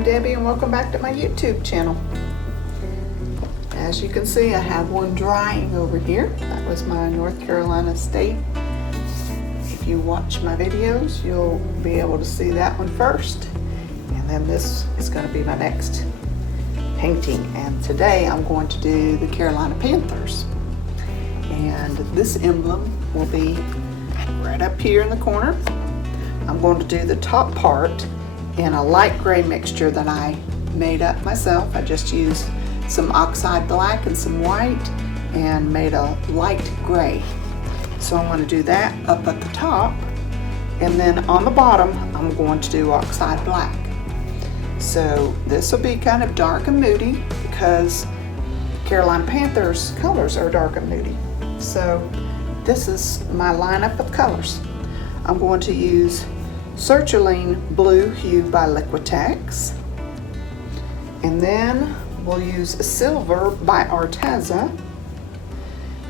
I'm Debbie and welcome back to my YouTube channel. As you can see, I have one drying over here. That was my North Carolina state. If you watch my videos, you'll be able to see that one first. And then this is going to be my next painting. And today I'm going to do the Carolina Panthers. And this emblem will be right up here in the corner. I'm going to do the top part in a light gray mixture that I made up myself. I just used some Oxide Black and some white and made a light gray. So I'm going to do that up at the top, and then on the bottom I'm going to do Oxide Black. So this will be kind of dark and moody because Carolina Panthers colors are dark and moody. So this is my lineup of colors. I'm going to use Cerulean Blue Hue by Liquitex, and then we'll use Silver by Arteza,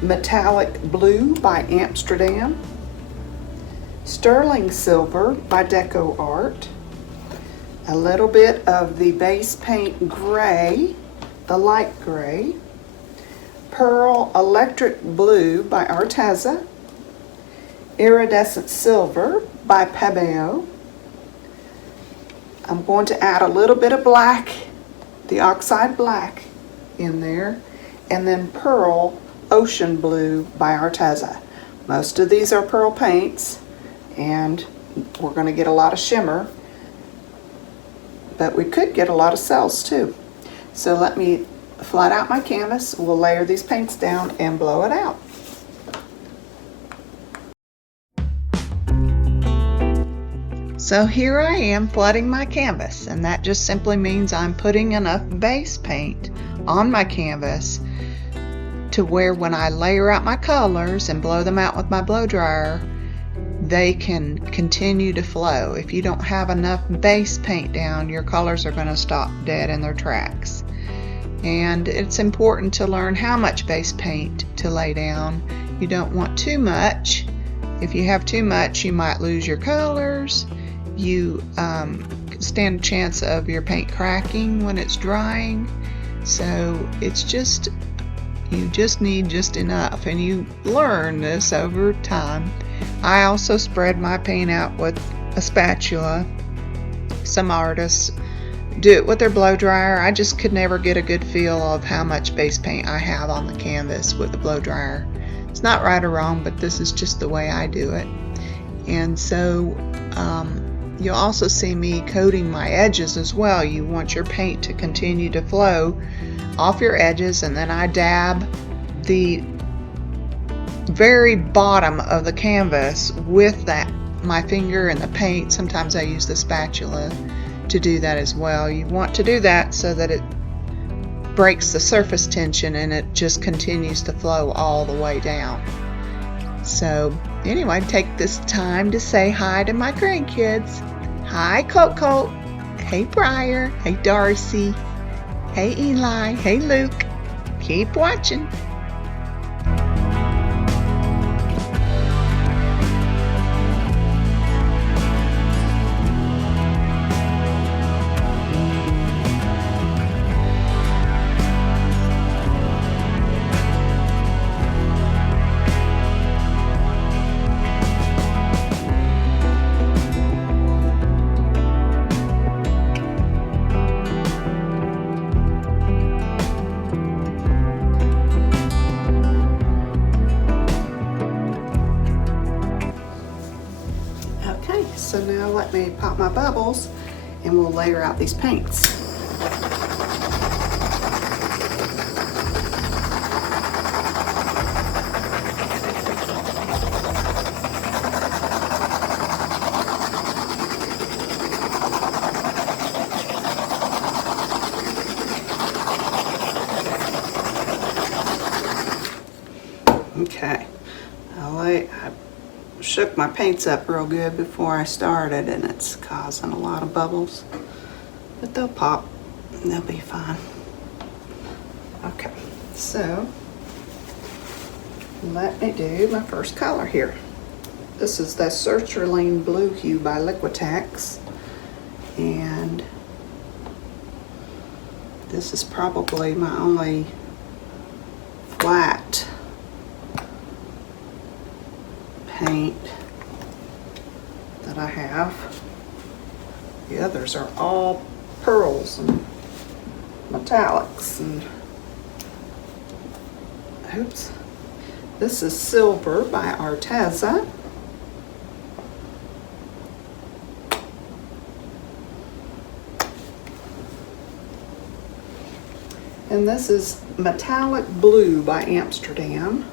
Metallic Blue by Amsterdam, Sterling Silver by DecoArt, a little bit of the base paint gray, the light gray, Pearl Electric Blue by Arteza, Iridescent Silver by Pebeo. I'm going to add a little bit of black, the Oxide Black in there, and then Pearl Ocean Blue by Arteza. Most of these are pearl paints, and we're going to get a lot of shimmer, but we could get a lot of cells too. So let me flat out my canvas. We'll layer these paints down and blow it out. So here I am flooding my canvas, and that just simply means I'm putting enough base paint on my canvas to where when I layer out my colors and blow them out with my blow dryer, they can continue to flow. If you don't have enough base paint down, your colors are going to stop dead in their tracks. And it's important to learn how much base paint to lay down. You don't want too much. If you have too much, you might lose your colors. You stand a chance of your paint cracking when it's drying. So it's just, you just need just enough, and you learn this over time. I also spread my paint out with a spatula. Some artists do it with their blow dryer. I just could never get a good feel of how much base paint I have on the canvas with the blow dryer. It's not right or wrong, but this is just the way I do it. And so you'll also see me coating my edges as well. You want your paint to continue to flow off your edges, and then I dab the very bottom of the canvas with my finger and the paint. Sometimes I use the spatula to do that as well. You want to do that so that it breaks the surface tension and it just continues to flow all the way down. So anyway, take this time to say hi to my grandkids. Hi Coco, hey Briar, hey Darcy, hey Eli, hey Luke. Keep watching. So now let me pop my bubbles and we'll layer out these paints. Okay, I shook my paints up real good before I started, and it's causing a lot of bubbles, but they'll pop and they'll be fine. Okay, so let me do my first color here. This is the Cerulean Blue Hue by Liquitex, and This is probably my only flat paint that I have. The others are all pearls and metallics and oops. This is Silver by Arteza. And this is Metallic Blue by Amsterdam.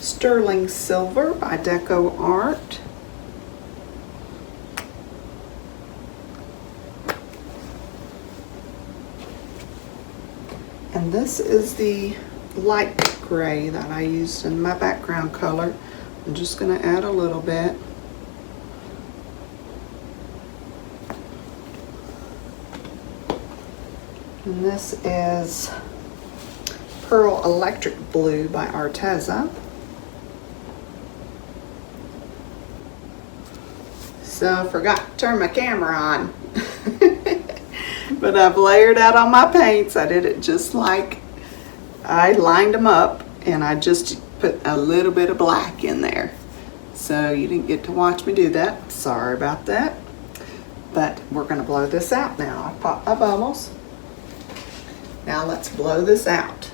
Sterling Silver by DecoArt. And this is the light gray that I used in my background color. I'm just going to add a little bit. And this is Pearl Electric Blue by Arteza. So I forgot to turn my camera on. But I've layered out on my paints. I did it just like I lined them up, and I just put a little bit of black in there. So you didn't get to watch me do that. Sorry about that. But we're gonna blow this out now. I popped my bubbles. Now let's blow this out.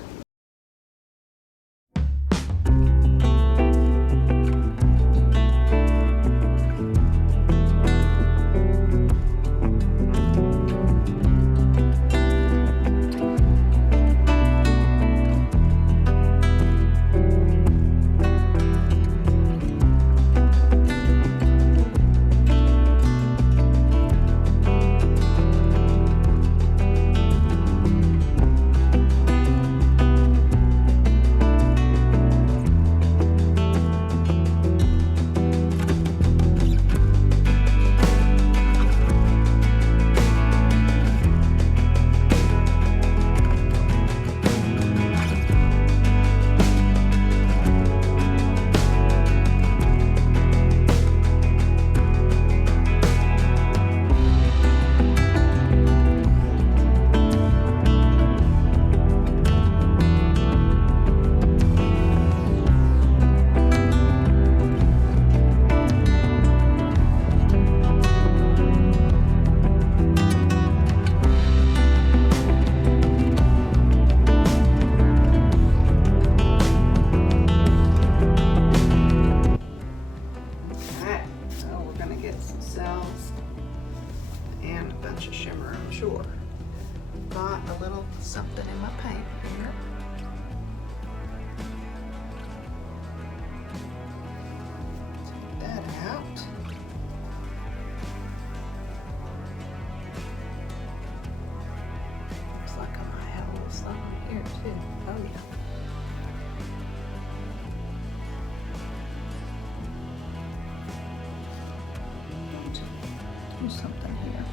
Something here.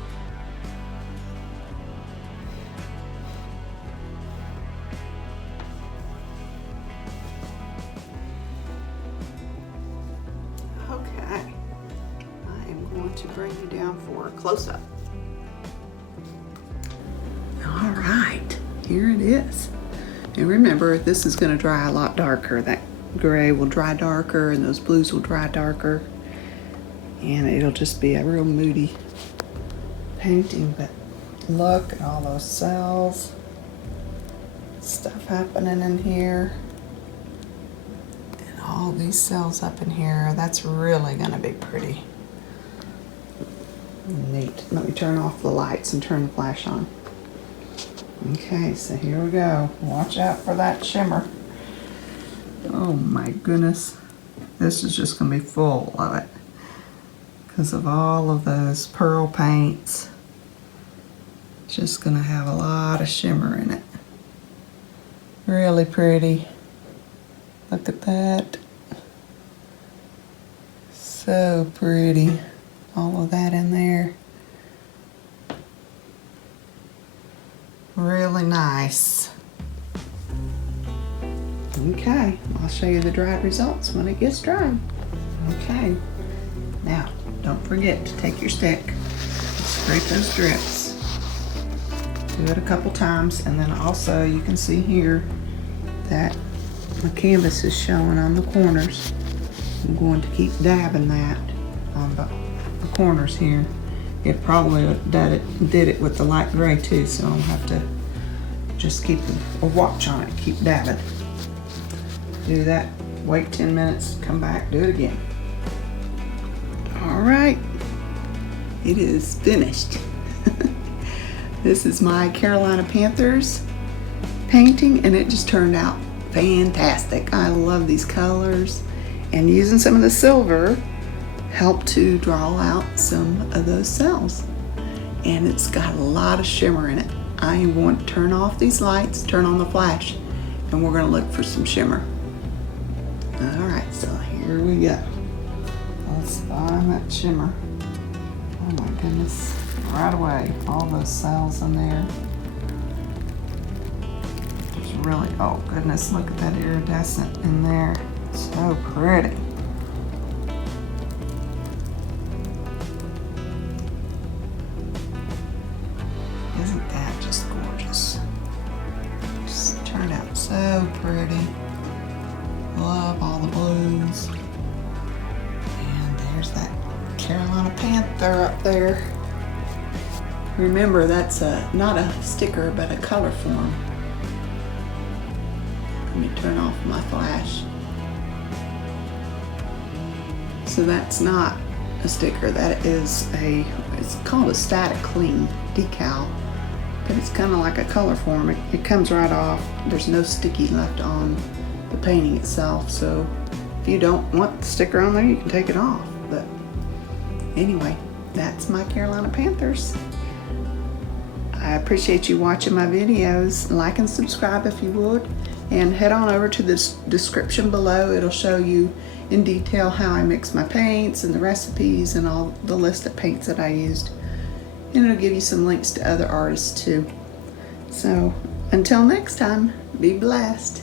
Okay, I am going to bring you down for a close-up. All right, here it is. And remember, this is going to dry a lot darker. That gray will dry darker and those blues will dry darker. And it'll just be a real moody painting, but look at all those cells, stuff happening in here, and all these cells up in here. That's really gonna be pretty neat. Let me turn off the lights and turn the flash on. Okay, so here we go. Watch out for that shimmer. Oh my goodness, this is just gonna be full of it because of all of those pearl paints. Just gonna have a lot of shimmer in it. Really pretty. Look at that. So pretty. All of that in there. Really nice. Okay, I'll show you the dried results when it gets dried. Okay, now don't forget to take your stick, scrape those drips. Do it a couple times, and then also you can see here that my canvas is showing on the corners. I'm going to keep dabbing that on the corners here. It probably did it with the light gray too, so I'll have to just keep a watch on it, keep dabbing. Do that, wait 10 minutes, come back, do it again. All right, it is finished. This is my Carolina Panthers painting, and it just turned out fantastic. I love these colors, and using some of the silver helped to draw out some of those cells. And it's got a lot of shimmer in it. I want to turn off these lights, turn on the flash, and we're gonna look for some shimmer. All right, so here we go. Let's find that shimmer. Oh my goodness, right away, all those cells in there. It's really, oh goodness, look at that iridescent in there. So pretty. Isn't that just gorgeous? Just turned out so pretty. Love all the blues. And there's that Carolina Panther up there. Remember, that's not a sticker, but a color form. Let me turn off my flash. So that's not a sticker, that is it's called a static clean decal, but it's kind of like a color form. It comes right off. There's no sticky left on the painting itself, so if you don't want the sticker on there, you can take it off. But anyway, that's my Carolina Panthers. I appreciate you watching my videos. Like and subscribe if you would, and head on over to the description below. It'll show you in detail how I mix my paints and the recipes and all the list of paints that I used, and it'll give you some links to other artists too. So until next time, be blessed.